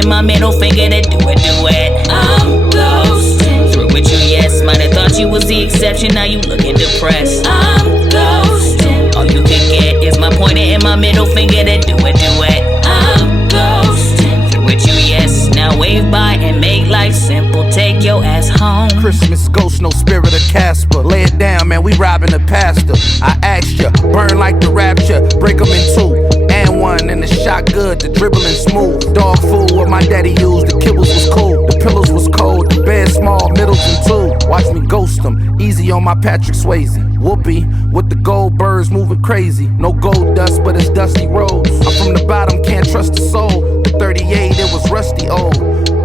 and my middle finger to do it. I'm ghosting. Through with you, yes. Might have thought you was the exception, now you looking depressed. I'm ghosting. All you can get is my pointer and my middle finger to do it. I'm ghosting. Through with you, yes. Now wave by and make life simple. Take your ass home. Christmas ghost, no spirit of Casper. Lay it down, man, we robbing the pastor. I asked ya, burn like the rapture, break them in two. And one, and the shot good, the dribbling smooth. Dog food, what my daddy used, the kibbles was cool. The pillows was cold, the bed small, Middleton too. Watch me ghost them, easy on my Patrick Swayze. Whoopee, with the gold birds moving crazy. No gold dust, but it's dusty roads. I'm from the bottom, can't trust the soul. The 38, it was rusty old.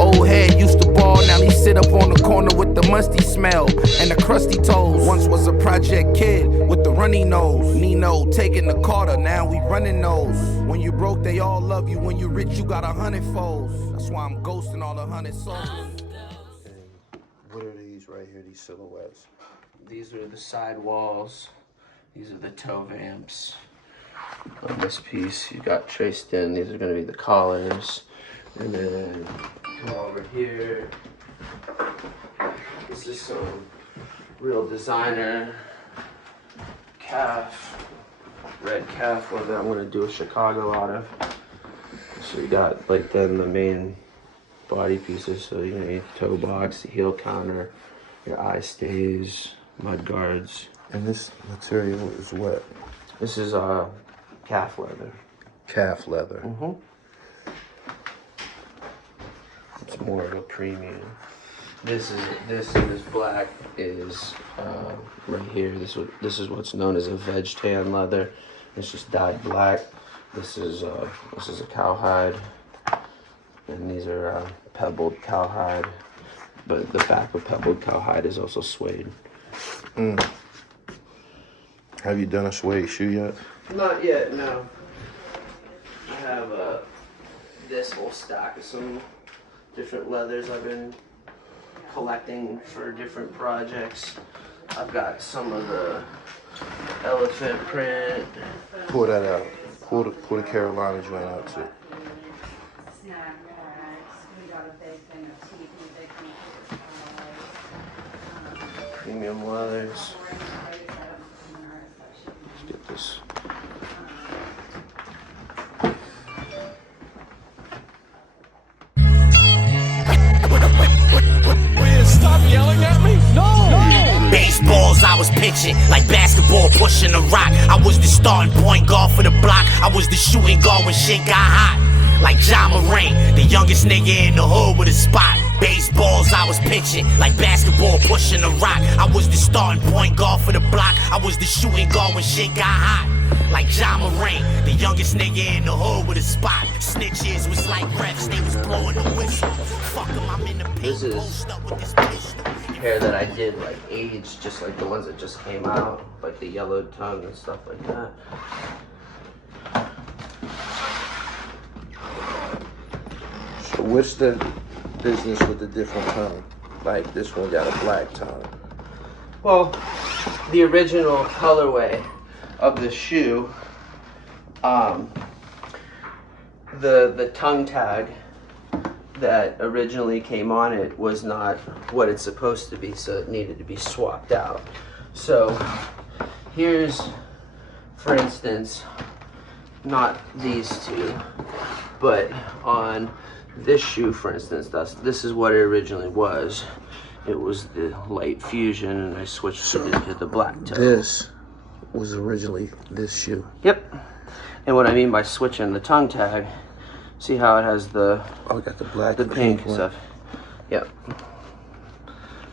Old head used to ball, now he sit up on the corner with the musty smell and the crusty toes. Once was a project kid with the runny nose. Nino taking the Carter, now we running those. When you broke, they all love you. When you rich, you got 100 foes. That's why I'm ghosting all 100 souls. What are these right here, these silhouettes? These are the side walls. These are the toe vamps. On this piece, you got traced in. These are going to be the collars. And then come over here. This is some real designer calf, red calf leather. I'm going to do a Chicago out of. So you got like then the main body pieces. So you need toe box, the heel counter, your eye stays, mud guards. And this material is what? This is calf leather. Calf leather. Mm-hmm. It's more of a premium. This black is right here. This is what's known as a veg tan leather. It's just dyed black. This is a cowhide, and these are pebbled cowhide. But the back of pebbled cowhide is also suede. Mm. Have you done a suede shoe yet? Not yet, no. I have this whole stack of some different leathers I've been collecting for different projects. I've got some of the elephant print. Pull that out. Pull the Carolina joint out too. Premium leathers. Let's get this. Stop yelling at me? No! Baseballs, I was pitching like basketball, pushing the rock. I was the starting point guard for the block. I was the shooting guard when shit got hot. Like Ja Morant, the youngest nigga in the hood with a spot. Baseballs, I was pitching like basketball, pushing the rock. I was the starting point guard for the block. I was the shooting guard when shit got hot. Like Ja Morant, the youngest nigga in the hood with a spot. Snitches was like refs, they was blowing the whistle. Fuck them, I'm in the paint. This is hair that I did like aged, just like the ones that just came out, like the yellowed tongue and stuff like that. So what's the business with the different tongue? Like this one got a black tongue. Well, the original colorway of the shoe, the tongue tag that originally came on it was not what it's supposed to be, so it needed to be swapped out. So here's, for instance, not these two, but on this shoe, for instance, this is what it originally was. It was the light fusion, and I switched it into the black toe. This was originally this shoe. Yep. And what I mean by switching the tongue tag, see how it has the got the black, the pink stuff. Yep.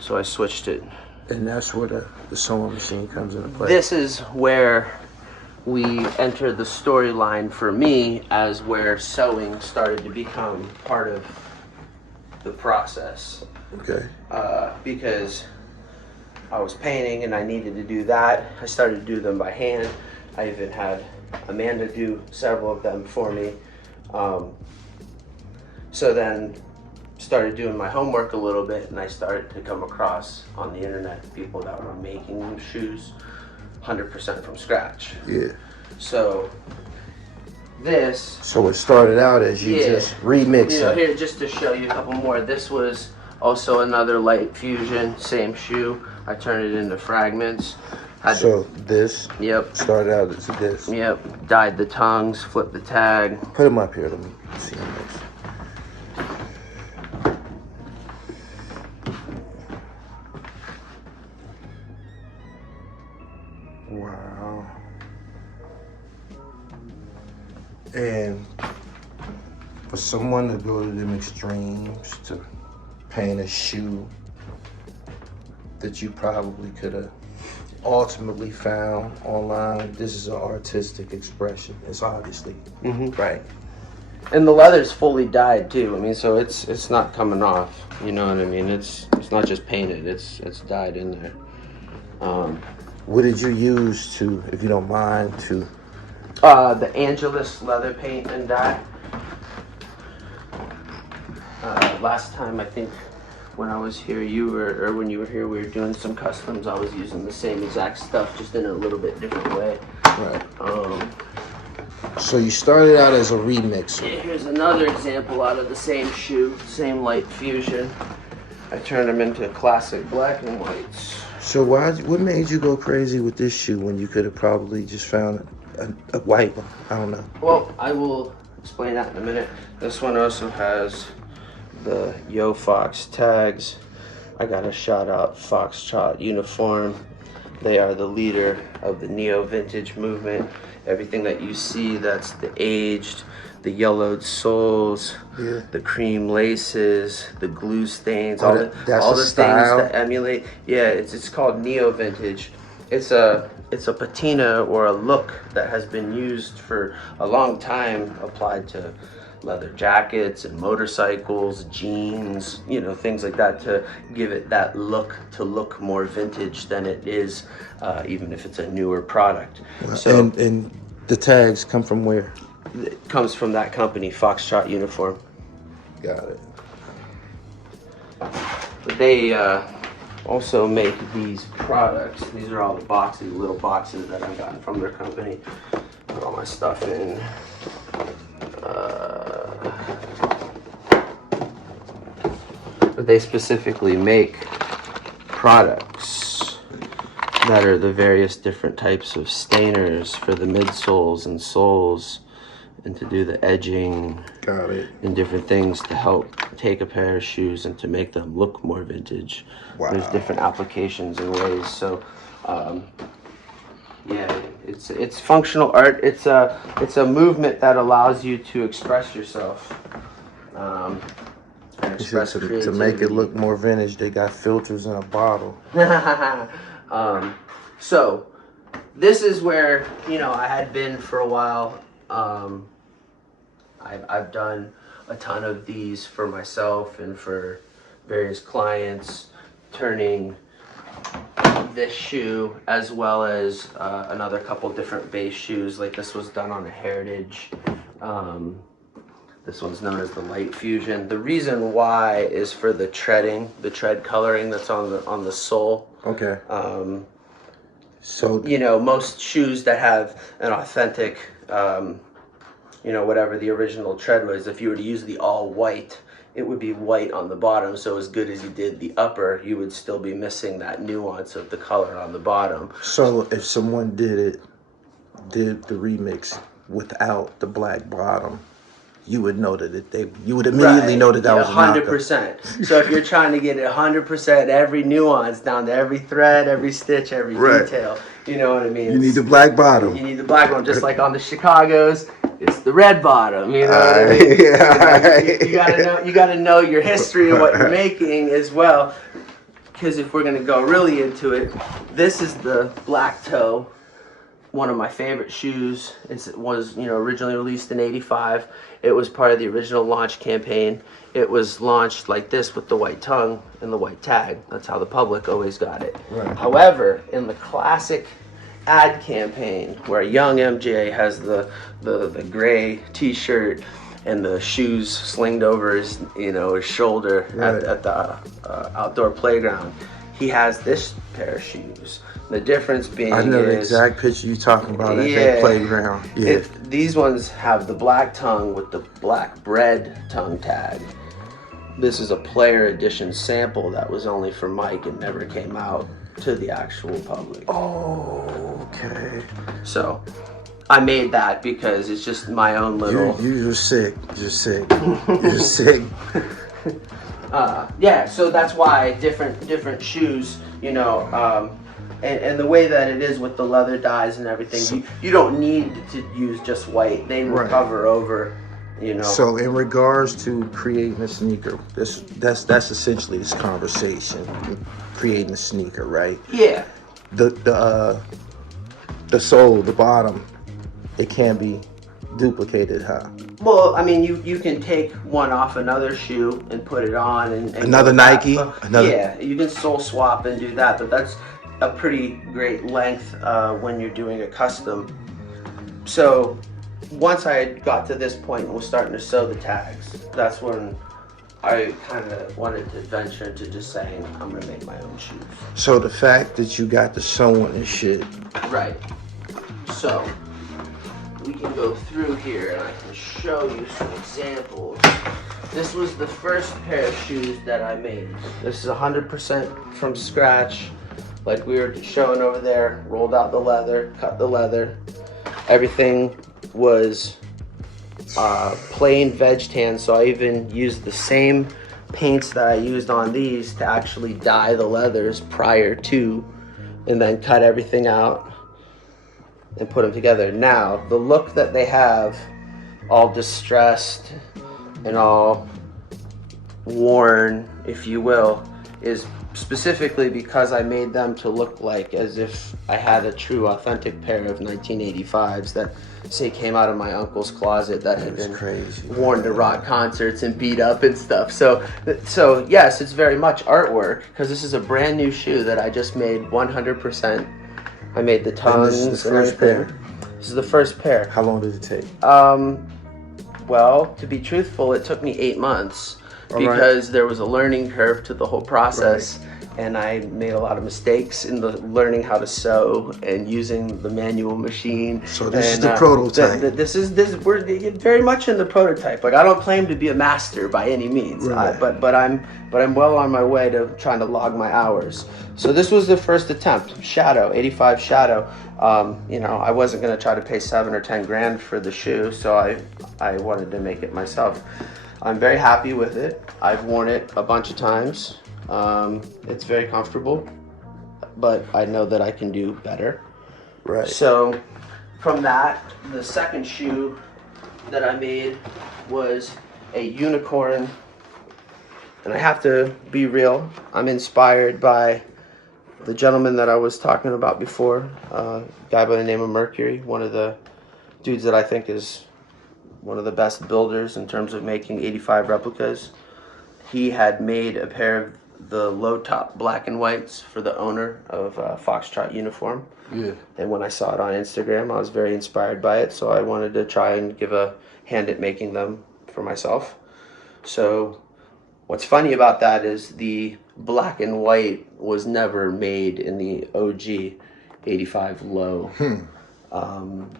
So I switched it. And that's where the sewing machine comes into play. This is where we entered the storyline for me, as where sewing started to become part of the process. Okay. Because I was painting and I needed to do that. I started to do them by hand. I even had Amanda do several of them for me. So then started doing my homework a little bit, and I started to come across on the internet people that were making shoes 100% from scratch. Yeah. So this. So it started out as you just remix You know, it. here, just to show you a couple more. This was also another light fusion, same shoe. I turned it into fragments. So this Yep. started out as this. Yep. Dyed the tongues, flipped the tag. Put them up here. Let me see them next. Wow. And for someone to go to them extremes to paint a shoe that you probably could have ultimately found online, this is an artistic expression. It's obviously right. And the leather's fully dyed too. I mean, so it's not coming off. You know what I mean? It's not just painted. It's dyed in there. What did you use to, if you don't mind, to? The Angelus leather paint and dye. Last time I think when I was here, or when you were here, we were doing some customs. I was using the same exact stuff, just in a little bit different way. Right. So you started out as a remix. Yeah, here's another example out of the same shoe, same light fusion. I turned them into classic black and whites. So what made you go crazy with this shoe when you could have probably just found a white one? I don't know. Well, I will explain that in a minute. This one also has the Yo Fox tags. I got a shout out Foxtrot uniform. They are the leader of the neo vintage movement. Everything that you see, that's the aged, the yellowed soles, the cream laces, the glue stains, all the things that emulate. Yeah, it's called neo vintage. It's a patina or a look that has been used for a long time, applied to leather jackets and motorcycles, jeans, you know, things like that, to give it that look, to look more vintage than it is, even if it's a newer product. So and the tags come from where? it comes from that company, Foxtrot Uniform. Got it. But they also make these products. These are all the boxes, little boxes that I've gotten from their company. Put all my stuff in. But they specifically make products that are the various different types of stainers for the midsoles and soles, and to do the edging. Got it. And different things to help take a pair of shoes and to make them look more vintage. Wow. There's different applications and ways. So yeah, it's functional art. It's a movement that allows you to express yourself. And express To make it look more vintage, they got filters in a bottle. So this is where, you know, I had been for a while. I've done a ton of these for myself and for various clients, turning this shoe as well as another couple different base shoes. Like this was done on a Heritage. This one's known as the Light Fusion. The reason why is for the treading, the tread coloring that's on the sole. Okay. So You know, most shoes that have an authentic, you know, whatever the original tread was, if you were to use the all white, it would be white on the bottom. So as good as you did the upper, you would still be missing that nuance of the color on the bottom. So if someone did the remix without the black bottom, you would know that you would immediately know that was 100%. So if you're trying to get it 100%, every nuance down to every thread, every stitch, every detail, you know what I mean? You need the black bottom. You need the black one, just like on the Chicago's, it's the red bottom. You know what I mean? Yeah. You gotta know your history and what you're making as well. Because if we're gonna go really into it, this is the black toe. One of my favorite shoes. It was, you know, originally released in '85. It was part of the original launch campaign. It was launched like this with the white tongue and the white tag. That's how the public always got it. Right. However, in the classic ad campaign where young MJ has the gray t-shirt and the shoes slinged over his, you know, his shoulder at the outdoor playground, he has this pair of shoes. The difference being I know the is, exact picture you talking about at that playground. Yeah. These ones have the black tongue with the black bread tongue tag. This is a player edition sample that was only for Mike and never came out to the actual public. Oh, okay. So I made that because it's just my own little... You're sick. You're sick. You're sick. Yeah, so that's why different shoes, you know, and the way that it is with the leather dyes and everything, you don't need to use just white. They will cover over, you know. So in regards to creating a sneaker, that's essentially this conversation, creating a sneaker, right? Yeah. The sole, the bottom, it can be duplicated, huh? Well, I mean, you can take one off another shoe and put it on and another Nike. Yeah, you can sole swap and do that, but that's a pretty great length when you're doing a custom. So once I got to this point and was starting to sew the tags, that's when I kind of wanted to venture into just saying I'm gonna make my own shoes. So the fact that you got the sewing and shit. Right. So we can go through here and I can show you some examples. This was the first pair of shoes that I made. This is 100% from scratch, like we were showing over there. Rolled out the leather, cut the leather. Everything was plain veg tan, so I even used the same paints that I used on these to actually dye the leathers prior to, and then cut everything out and put them together. Now, the look that they have, all distressed and all worn, if you will, is specifically because I made them to look like as if I had a true authentic pair of 1985s that say came out of my uncle's closet that had been worn to rock concerts and beat up and stuff. So yes, it's very much artwork because this is a brand new shoe that I just made 100%. I made the tongues and everything. This is the first pair. How long did it take? Well, to be truthful, it took me 8 months because there was a learning curve to the whole process. And I made a lot of mistakes in the learning how to sew and using the manual machine. So this is the prototype. We're very much in the prototype. Like, I don't claim to be a master by any means, but I'm well on my way to trying to log my hours. So this was the first attempt, Shadow, 85 Shadow. You know, I wasn't gonna try to pay 7 or 10 grand for the shoe, so I wanted to make it myself. I'm very happy with it. I've worn it a bunch of times. It's very comfortable, but I know that I can do better. Right. So from that, the second shoe that I made was a unicorn. And I have to be real, I'm inspired by the gentleman that I was talking about before, a guy by the name of Mercury, one of the dudes that I think is one of the best builders in terms of making 85 replicas. He had made a pair of the low top black and whites for the owner of Foxtrot uniform. Yeah. And when I saw it on Instagram, I was very inspired by it, so I wanted to try and give a hand at making them for myself. So what's funny about that is the black and white was never made in the OG 85 low.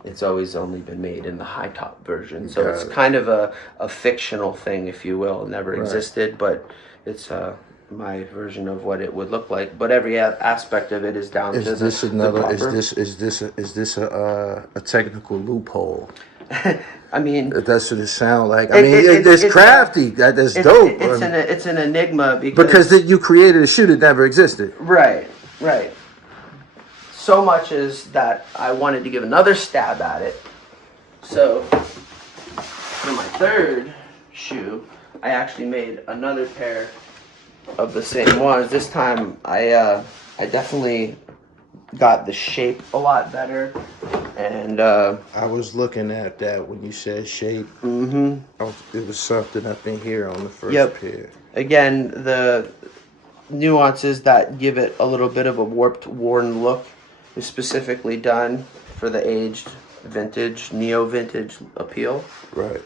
It's always only been made in the high top version. So it's kind of a fictional thing, if you will. It never existed, but it's my version of what it would look like. But every aspect of it is down to the proper. Is this a technical loophole? I mean, that's what it sounds like. I mean, it's crafty. That's dope. It's an enigma because you created a shoe that never existed. Right. So much is that I wanted to give another stab at it. So for my third shoe, I actually made another pair of the same ones. This time I definitely got the shape a lot better. And I was looking at that when you said shape. It was something up in here on the first pair. Again, the nuances that give it a little bit of a warped, worn look is specifically done for the aged vintage, neo-vintage appeal. Right.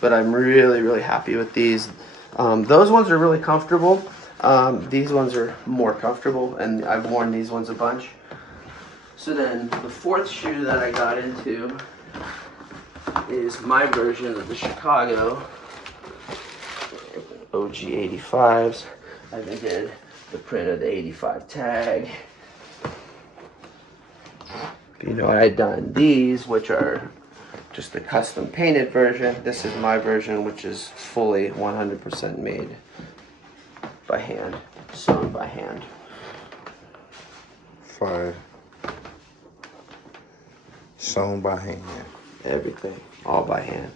But I'm really, really happy with these. Those ones are really comfortable. These ones are more comfortable, and I've worn these ones a bunch. So then the fourth shoe that I got into is my version of the Chicago OG 85s. I did the print of the 85 tag. You know, I had done these, which are just the custom painted version. This is my version, which is fully 100% made by hand, sewn by hand. Fire. Sewn by hand. Everything, all by hand.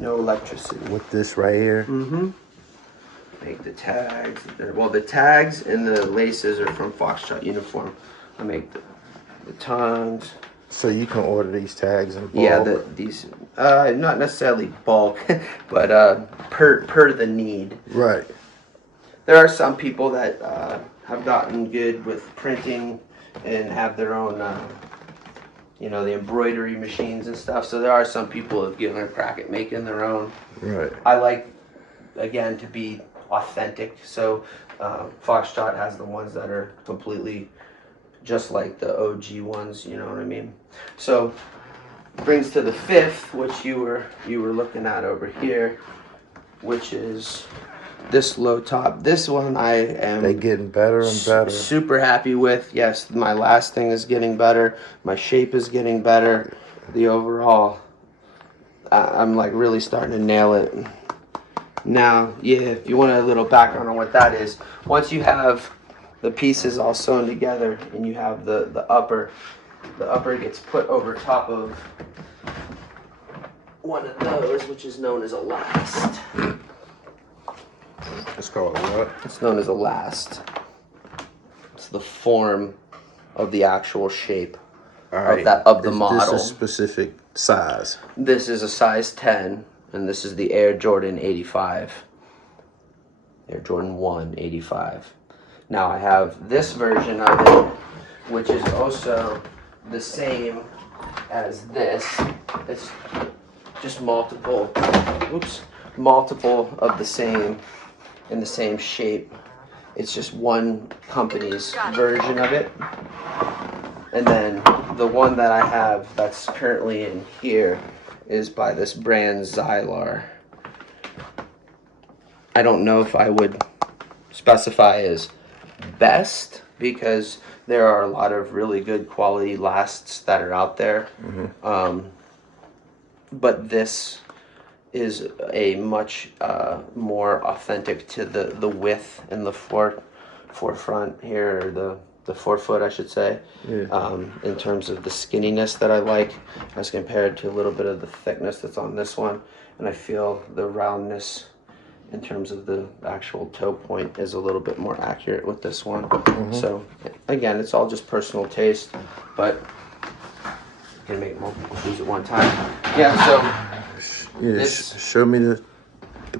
No electricity. With this right here? Mm-hmm. Make the tags. Well, the tags and the laces are from Foxtrot Uniform. I make the tongues. So you can order these tags in bulk? Yeah, these, not necessarily bulk, but per the need. Right. There are some people that have gotten good with printing and have their own, you know, the embroidery machines and stuff. So there are some people who have given a crack at making their own. Right. I like, again, to be authentic. So Foxtrot has the ones that are completely just like the OG ones, you know what I mean? So brings to the fifth, which you were looking at over here, which is this low top. This one I am They getting better and better. super happy with. Yes, my last thing is getting better. My shape is getting better. The overall, I'm like really starting to nail it. Now, yeah, if you want a little background on what that is, once you have the pieces all sewn together and you have the upper gets put over top of one of those, which is known as a last. It's called what? It's known as a last. It's the form of the actual shape of the model. This is a specific size. This is a size 10, and this is the Air Jordan 85. Air Jordan 1 85. Now I have this version of it, which is also the same as this. It's just multiple of the same, in the same shape. It's just one company's version of it. And then the one that I have that's currently in here is by this brand Xylar. I don't know if I would specify as best, because there are a lot of really good quality lasts that are out there. But this is a much more authentic to the width and the forefront here, or the forefoot, I should say. Yeah. In terms of the skinniness that I like, as compared to a little bit of the thickness that's on this one. And I feel the roundness in terms of the actual toe point is a little bit more accurate with this one. So again, it's all just personal taste, but you can make multiple shoes at one time. Yeah, so yeah, show me the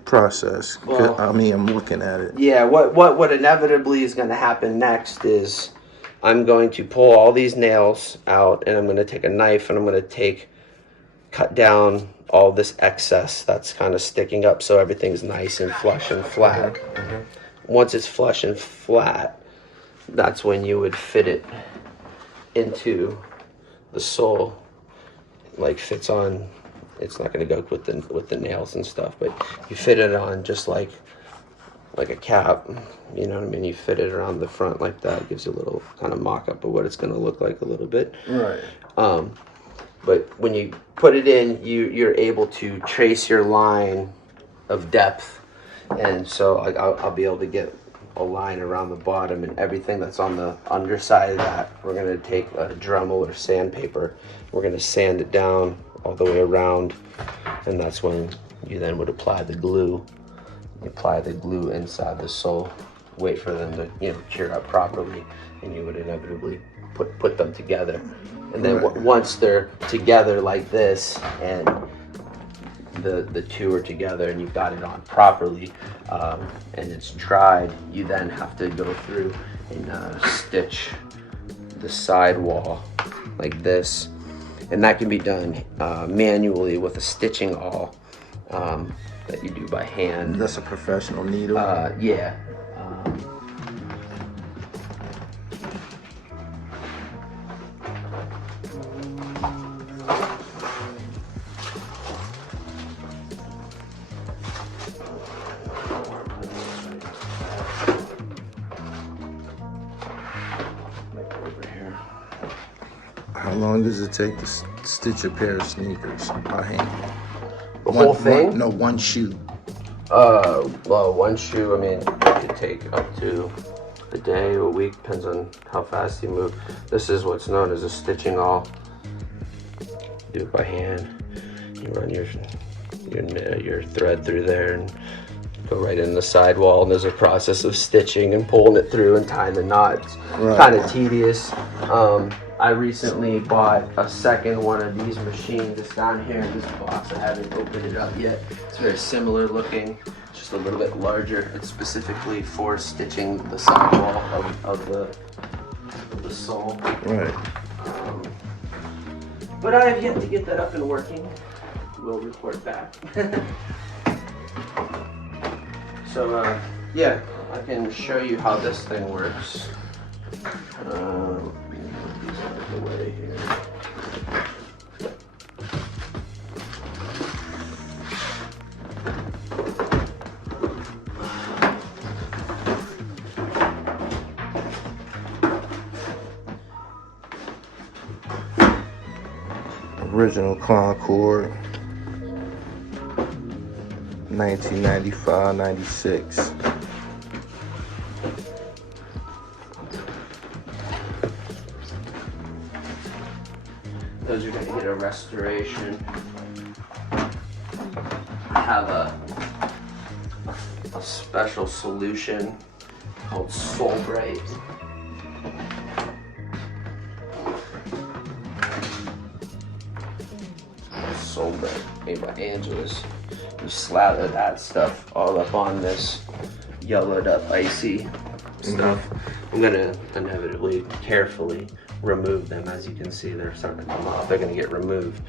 process. Well, I mean, I'm looking at it. Yeah, what inevitably is going to happen next is I'm going to pull all these nails out, and I'm going to take a knife and I'm going to cut down all this excess that's kind of sticking up, so everything's nice and flush and flat. Once it's flush and flat, that's when you would fit it into the sole. Like fits on. It's not going to go with the nails and stuff, but you fit it on just like a cap. You know what I mean? You fit it around the front like that. It gives you a little kind of mock-up of what it's going to look like a little bit. Right. But when you put it in, you're able to trace your line of depth, and so I'll be able to get a line around the bottom, and everything that's on the underside of that, we're going to take a Dremel or sandpaper. We're going to sand it down all the way around, and that's when you then would apply the glue. You apply the glue inside the sole, wait for them to cure up properly, and you would inevitably put them together. And then once they're together like this, and the two are together, and you've got it on properly, and it's dried, you then have to go through and stitch the side wall like this. And that can be done manually with a stitching awl that you do by hand. That's a professional needle? Yeah. How long does it take to stitch a pair of sneakers by hand? The whole thing? No, one shoe. Well, one shoe, I mean, it could take up to a day or a week, depends on how fast you move. This is what's known as a stitching awl. Do it by hand. You run your thread through there and go right in the sidewall, and there's a process of stitching and pulling it through and tying the knots. Right. Kind of tedious. I recently bought a second one of these machines. It's down here in this box. I haven't opened it up yet. It's very similar looking, just a little bit larger. It's specifically for stitching the sidewall of the sole. Right. But I have yet to get that up and working. We'll report back. So yeah, I can show you how this thing works. The way here. Original Concord, 1995-96. Those are going to get a restoration. I have a special solution called Soul Bright. Soul Bright, made by Angela's. You slather that stuff all up on this yellowed up icy stuff. I'm going to inevitably, carefully remove them. As you can see, they're starting to come off. They're going to get removed,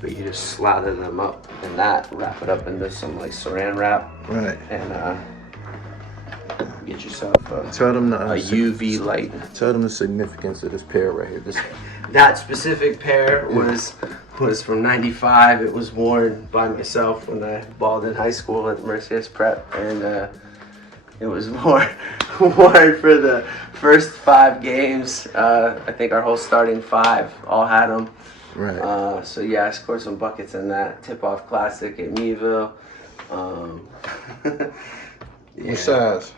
but you just slather them up in that, wrap it up into some like saran wrap, right, and get yourself a UV light. Tell them the significance of this pair right here. That specific pair was from '95. It was worn by myself when I balled in high school at Mercius Prep, and it was worn for the first 5 games. I think our whole starting 5 all had them. Right. So yeah, I scored some buckets in that tip-off classic at Meadville. Yeah. What size?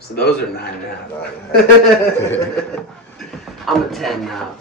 So those are 9.5. I'm a 10 now.